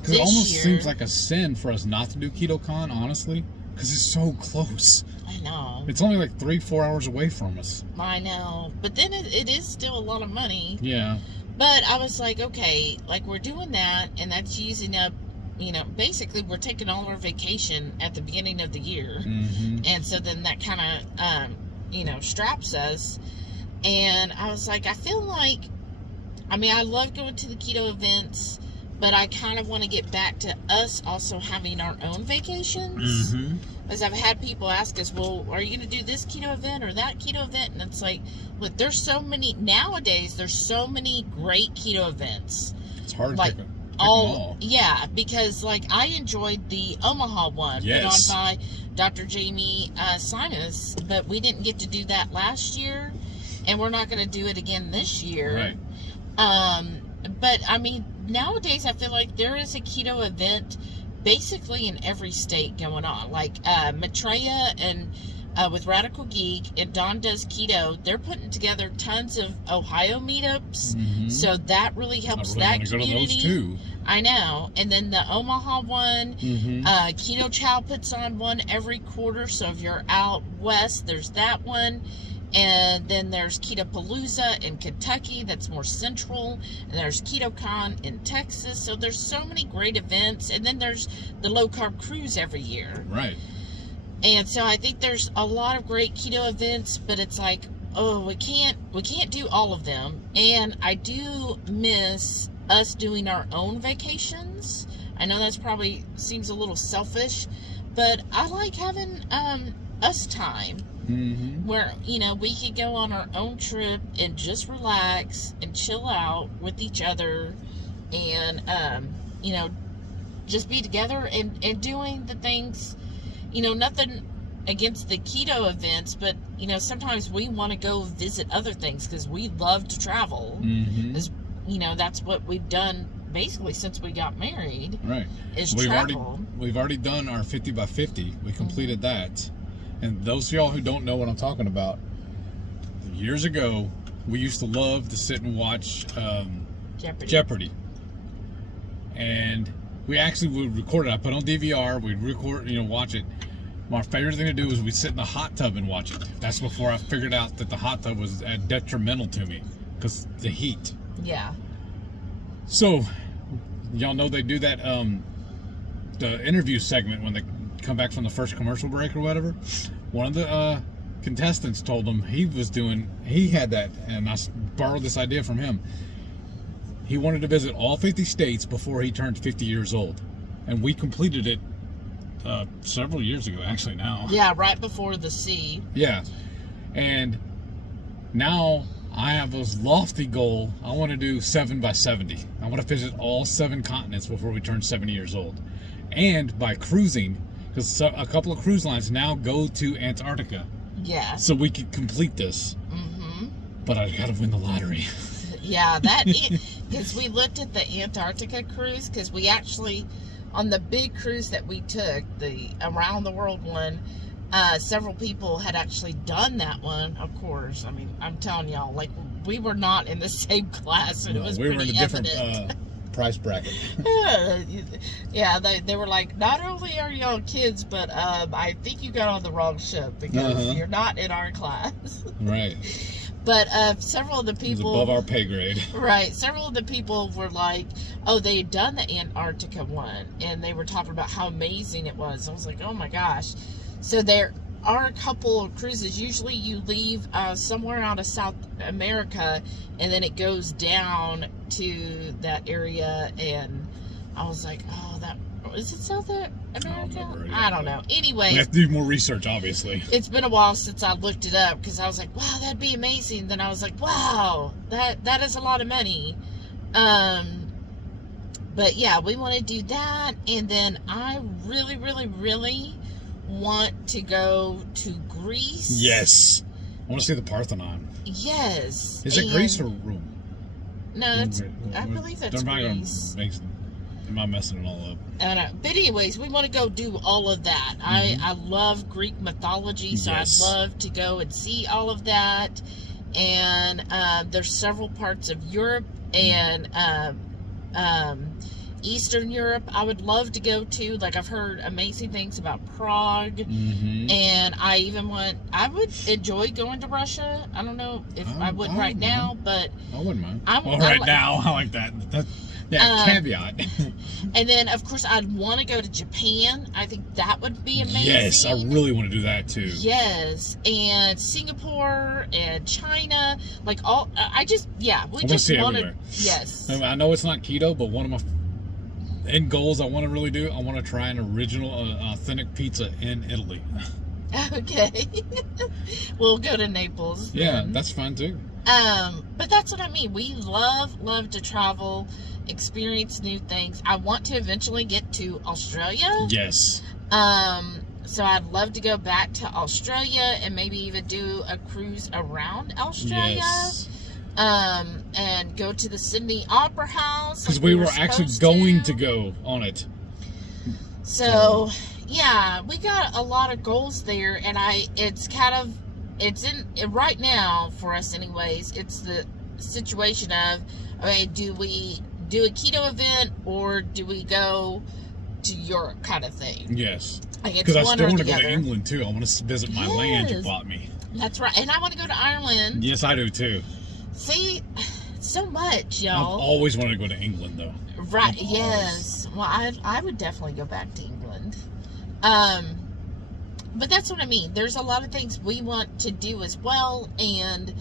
Because it almost year. seems like a sin for us not to do KetoCon, honestly. Because it's so close. I know. It's only like 3-4 hours away from us. I know. But then it is still a lot of money. Yeah. But I was like, okay, like, we're doing that, and that's using up, basically we're taking all our vacation at the beginning of the year. And so then that kind of, straps us. And I was like, I feel like, I love going to the keto events, but I kind of want to get back to us also having our own vacations. Because I've had people ask us, well, are you going to do this keto event or that keto event? And it's like, look, nowadays, there's so many great keto events. It's hard to like, pick them all. Yeah, because, like, I enjoyed the Omaha one put on by Dr. Jamie Simas, but we didn't get to do that last year, and we're not going to do it again this year. Right. But, nowadays I feel like there is a keto event basically in every state going on. Like, Maitreya and with Radical Geek, and Don Does Keto, they're putting together tons of Ohio meetups. So that really helps that community. Go to those too. I know. And then the Omaha one, Keto Chow puts on one every quarter. So if you're out west, there's that one. And then there's Ketopalooza in Kentucky, that's more central. And there's KetoCon in Texas. So there's so many great events. And then there's the Low Carb Cruise every year. Right. And so I think there's a lot of great keto events, but it's like, oh, we can't do all of them. And I do miss us doing our own vacations. I know that's probably seems a little selfish, but I like having us time. Where, we could go on our own trip and just relax and chill out with each other and, just be together and doing the things, nothing against the keto events, but, sometimes we want to go visit other things because we love to travel. That's what we've done basically since we got married. Right. Is travel. We've already done our 50 by 50. We completed that. And those of y'all who don't know what I'm talking about, years ago, we used to love to sit and watch Jeopardy. And we actually would record it. I put on DVR, we'd record, watch it. My favorite thing to do is we'd sit in the hot tub and watch it. That's before I figured out that the hot tub was detrimental to me because the heat. Yeah. So, y'all know they do that, the interview segment when they come back from the first commercial break or whatever. One of the contestants told him he had that, and I borrowed this idea from him. He wanted to visit all 50 states before he turned 50 years old, and we completed it several years ago, actually. Now, yeah, right before the sea. Yeah, and now I have this lofty goal. I want to do 7 by 70. I want to visit all 7 continents before we turn 70 years old, and by cruising. Because a couple of cruise lines now go to Antarctica. Yeah. So we could complete this. But I gotta win the lottery. Yeah, because we looked at the Antarctica cruise, because we actually, on the big cruise that we took, the Around the World one, several people had actually done that one, of course. I'm telling y'all, like, we were not in the same class, and it was pretty evident. price bracket. Yeah, they were like, not only are y'all kids, but I think you got on the wrong ship because you're not in our class. Right. But several of the people... It was above our pay grade. Right. Several of the people were like, oh, they had done the Antarctica one, and they were talking about how amazing it was. I was like, oh my gosh. So there are a couple of cruises. Usually you leave somewhere out of South America, and then it goes down to that area, and I was like, oh, that... Is it South America? I don't know. Anyway, we have to do more research, obviously. It's been a while since I looked it up because I was like, wow, that'd be amazing. Then I was like, wow, that is a lot of money. But yeah, we want to do that. And then I really, really, really want to go to Greece. Yes. I want to see the Parthenon. Yes. Is it Greece or Rome? No, I believe that's Greece. Am I messing it all up? I don't know. But anyways, we want to go do all of that. I love Greek mythology, so I'd love to go and see all of that. And there's several parts of Europe and Eastern Europe I would love to go to. Like, I've heard amazing things about Prague. And I would enjoy going to Russia. I don't know if I would right now, but I wouldn't mind. now, I like that. Yeah, caveat. And then, of course, I'd want to go to Japan. I think that would be amazing. Yes, I really want to do that too. Yes, and Singapore and China, like all. We just want to. Yes. I know it's not keto, but one of my end goals I want to really do, I want to try an original, authentic pizza in Italy. Okay. We'll go to Naples. Yeah, then. that's fine too. But that's what I mean. We love to travel, experience new things. I want to eventually get to Australia. Yes. So I'd love to go back to Australia and maybe even do a cruise around Australia. Yes. And go to the Sydney Opera House. Because we were actually going to go on it. So, yeah, we got a lot of goals there, and it's in right now for us anyways. It's the situation of, okay, do we do a keto event or do we go to Europe kind of thing? Yes. Like, because I still want to go to England too. I want to visit my land you bought me. That's right. And I want to go to Ireland. Yes, I do too. See, so much, y'all. I've always wanted to go to England though. Right, yes. Well, I would definitely go back to England. But that's what I mean. There's a lot of things we want to do as well, and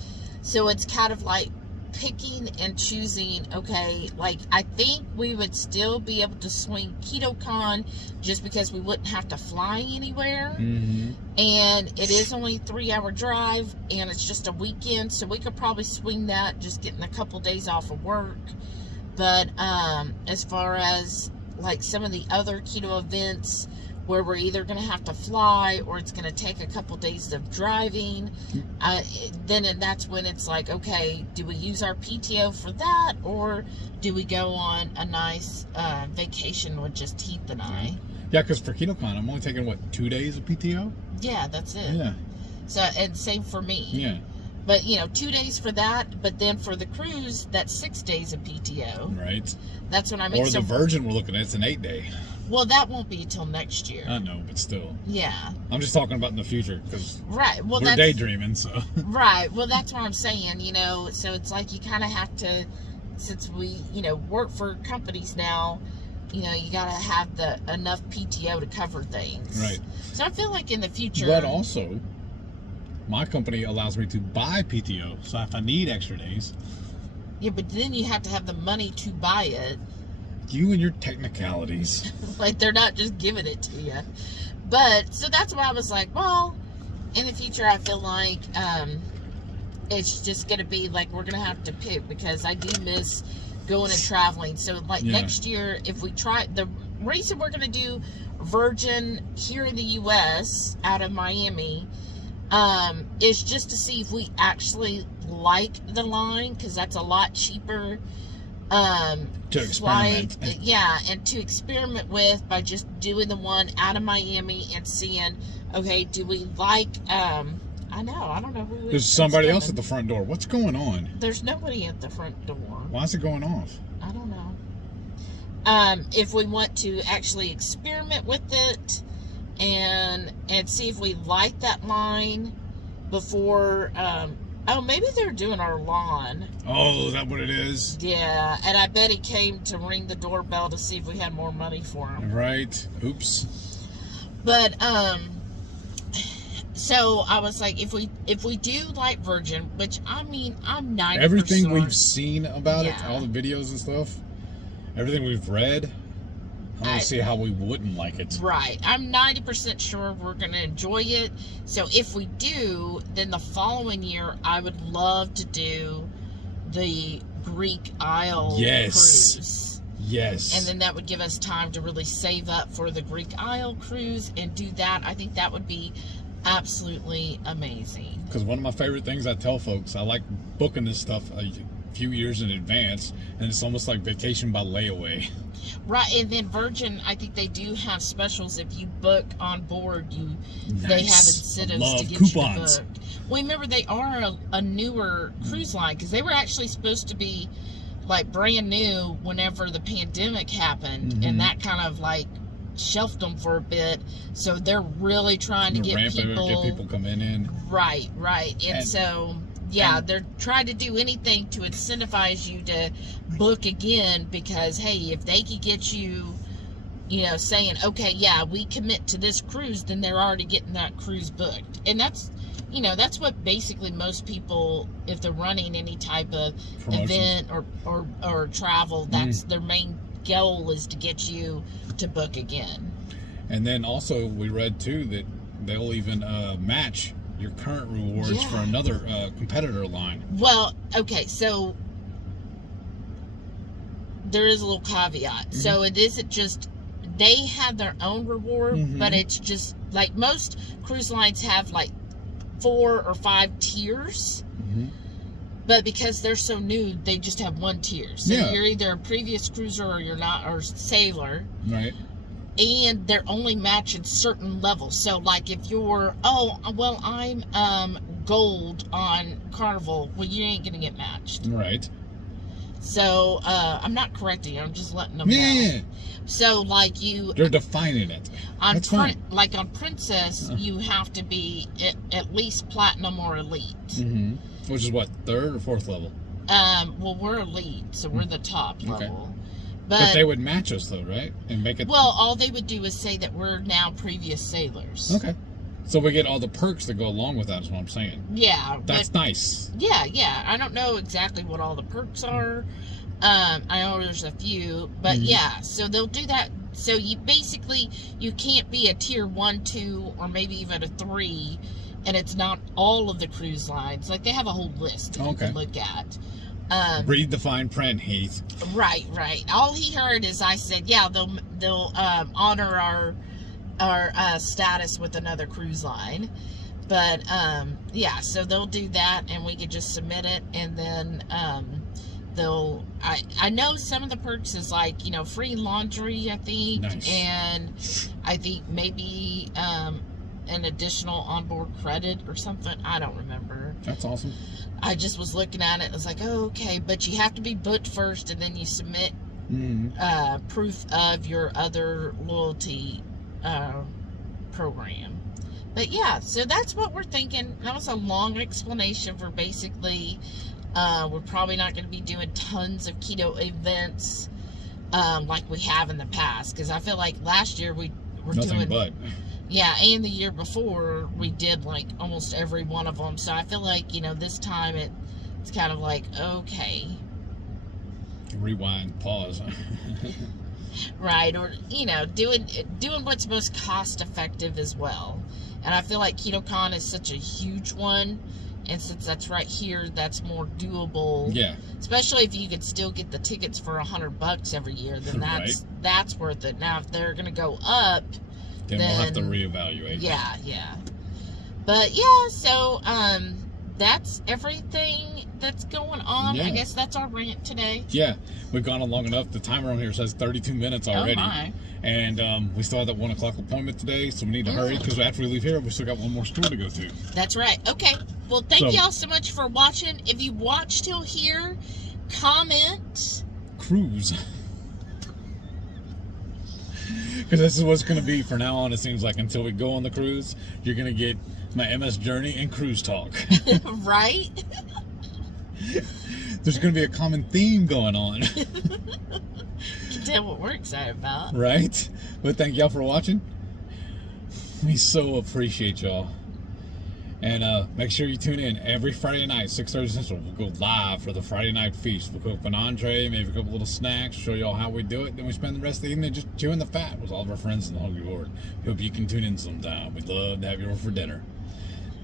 so it's kind of like picking and choosing. Okay, like, I think we would still be able to swing KetoCon just because we wouldn't have to fly anywhere. And it is only a 3-hour drive, and it's just a weekend, so we could probably swing that, just getting a couple days off of work. But as far as like some of the other keto events where we're either going to have to fly or it's going to take a couple days of driving, then that's when it's like, okay, do we use our PTO for that, or do we go on a nice vacation with just Heath and I? Yeah, because for KetoCon, I'm only taking, 2 days of PTO? Yeah, that's it. Yeah. So, and same for me. Yeah. But, 2 days for that, but then for the cruise, that's 6 days of PTO. Right. That's what I mean. Or the Virgin we're looking at, it's an 8-day. Well, that won't be until next year. I know, but still. Yeah. I'm just talking about in the future, because we're daydreaming, so. Right. Well, that's what I'm saying, so it's like you kind of have to, since we, work for companies now, you got to have enough PTO to cover things. Right. So I feel like in the future. But also, my company allows me to buy PTO, so if I need extra days. Yeah, but then you have to have the money to buy it. You and your technicalities. Like, they're not just giving it to you. But, so that's why I was like, well, in the future, I feel like it's just going to be like we're going to have to pick, because I do miss going and traveling. So, like, next year, if we try, the reason we're going to do Virgin here in the U.S. out of Miami is just to see if we actually like the line, because that's a lot cheaper to experiment. And to experiment with by just doing the one out of Miami and seeing, okay, do we like, I don't know who. There's somebody else at the front door. What's going on? There's nobody at the front door. Why is it going off? I don't know. if we want to actually experiment with it and see if we like that line before. Oh, maybe they're doing our lawn. Oh, is that what it is? Yeah, and I bet he came to ring the doorbell to see if we had more money for him. Right. Oops. But so I was like, if we do like Virgin, which I mean, I'm 90%. Everything we've seen about it, Yeah. all the videos and stuff, everything we've read, I don't see how we wouldn't like it. Right. I'm 90% sure we're going to enjoy it. So if we do, then the following year, I would love to do the Greek Isle cruise. Yes. And then that would give us time to really save up for the Greek Isle cruise and do that. I think that would be absolutely amazing. Because one of my favorite things I tell folks, I like booking this stuff a few years in advance, and it's almost like vacation by layaway. Right, and then Virgin, I think they do have specials. If you book on board, they have incentives to get coupons. you to book. Well, remember, they are a newer cruise line, because they were actually supposed to be like brand new whenever the pandemic happened, and that kind of like shelved them for a bit. So they're really trying to get people coming in. Right. And so yeah, they're trying to do anything to incentivize you to book again, because hey, if they could get you, saying, okay, yeah, we commit to this cruise, then they're already getting that cruise booked. And that's what basically most people, if they're running any type of event or travel, that's their main goal, is to get you to book again. And then also we read too that they'll even match your current rewards for another competitor line. Well, okay, so there is a little caveat. So it isn't just they have their own reward, but it's just like most cruise lines have like 4 or 5 tiers. But because they're so new, they just have one tier. So you're either a previous cruiser or you're not, or sailor. Right. And they're only matching certain levels. So like if you're, I'm gold on Carnival, well, you ain't gonna get matched. Right. So I'm not correcting you, I'm just letting them know. So like they're defining it. That's fine. Like on Princess, you have to be at least platinum or elite. Which is what, 3rd or 4th level? Well, we're elite, so we're the top level. But they would match us though, right? And make it. Well, all they would do is say that we're now previous sailors. Okay. So we get all the perks that go along with that, is what I'm saying. Yeah. That's nice. Yeah. I don't know exactly what all the perks are. I know there's a few, but yeah. So they'll do that. So you can't be a tier 1, 2, or maybe even a 3, and it's not all of the cruise lines. Like they have a whole list that you can look at. Read the fine print, Heath. Right. All he heard is I said, yeah, they'll honor our status with another cruise line. But yeah, so they'll do that, and we could just submit it, and then I know some of the perks is like, free laundry, I think. Nice. And I think maybe an additional onboard credit or something. I don't remember. That's awesome. I just was looking at it. I was like, oh, okay, but you have to be booked first, and then you submit proof of your other loyalty program. But yeah, so that's what we're thinking. That was a long explanation for basically we're probably not going to be doing tons of keto events like we have in the past, because I feel like last year we were nothing but. Yeah, and the year before we did like almost every one of them. So I feel like, this time it's kind of like, okay. Rewind, pause. Right, or, doing what's most cost effective as well. And I feel like KetoCon is such a huge one. And since that's right here, that's more doable. Yeah. Especially if you could still get the tickets for $100 every year, then that's worth it. Now, if they're going to go up, then we'll have to reevaluate. Yeah. But yeah, so that's everything that's going on. I guess that's our rant today. Yeah, we've gone on long enough. The timer on here says 32 minutes already. Oh my. And we still have that 1 o'clock appointment today, so we need to hurry, because after we leave here, we still got one more store to go to. That's right. Okay. Well, thank y'all so much for watching. If you watched till here, comment. Cruise. Because this is what's going to be for now on, it seems like, until we go on the cruise. You're going to get my MS Journey and cruise talk. Right? There's going to be a common theme going on. You can tell what we're excited about. Right? But thank y'all for watching. We so appreciate y'all. And make sure you tune in every Friday night, 6:30 Central. We'll go live for the Friday night feast. We'll cook an entree, maybe a couple little snacks, show y'all how we do it. Then we spend the rest of the evening just chewing the fat with all of our friends in the Hungry Horde. Hope you can tune in sometime. We'd love to have you over for dinner.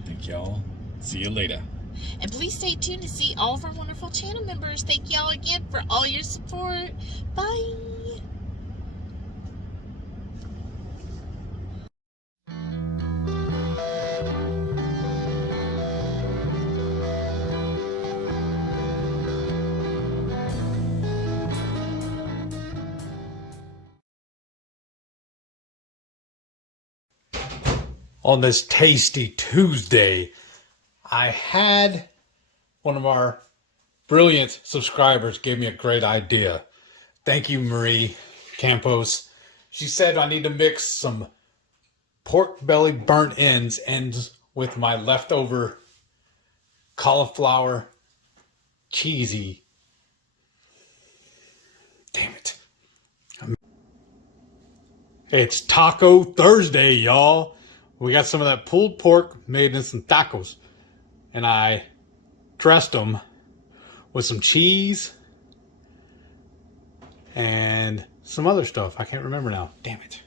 Thank y'all. See you later. And please stay tuned to see all of our wonderful channel members. Thank y'all again for all your support. Bye. On this tasty Tuesday, I had one of our brilliant subscribers give me a great idea. Thank you, Marie Campos. She said I need to mix some pork belly burnt ends with my leftover cauliflower cheesy. Damn it. It's Taco Thursday, y'all. We got some of that pulled pork made in some tacos. And I dressed them with some cheese and some other stuff. I can't remember now. Damn it.